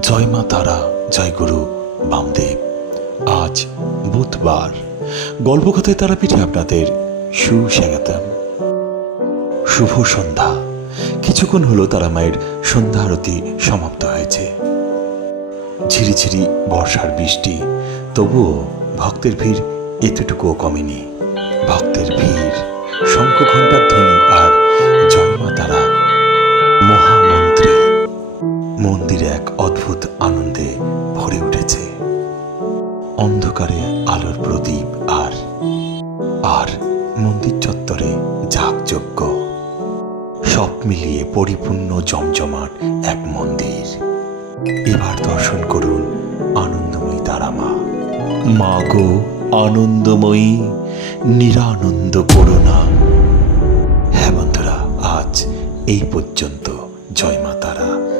জয় মা তারা, জয় গুরু বামদেব। আজ বুধবার, গল্পকথায় তারাপীঠে আপনাদের সুস্বাগতম। শুভ সন্ধ্যা। কিছুক্ষণ হলো তারা মায়ের সন্ধ্যা আরতি সমাপ্ত হয়েছে। ঝিরিঝিরি বর্ষার বৃষ্টি, তবুও ভক্তের ভিড় এতটুকুও কমেনি। ভক্তের ভিড়, শঙ্খ ঘণ্টার ধ্বনি আর জয় মা তারা মহামন্ত্রে মন্দির এক অদ্ভুত আনন্দে ভরে উঠেছে। অন্ধকারে আলোর প্রদীপ আর আর মন্দির চত্বরে যাগযজ্ঞ, সব মিলিয়ে পরিপূর্ণ জমজমাট এক মন্দির। এবার দর্শন করুন আনন্দময়ী তারা মা। মা গো আনন্দময়ী, নিরানন্দ করো না। হ্যাঁ বন্ধুরা, আজ এই পর্যন্ত। জয় মা তারা।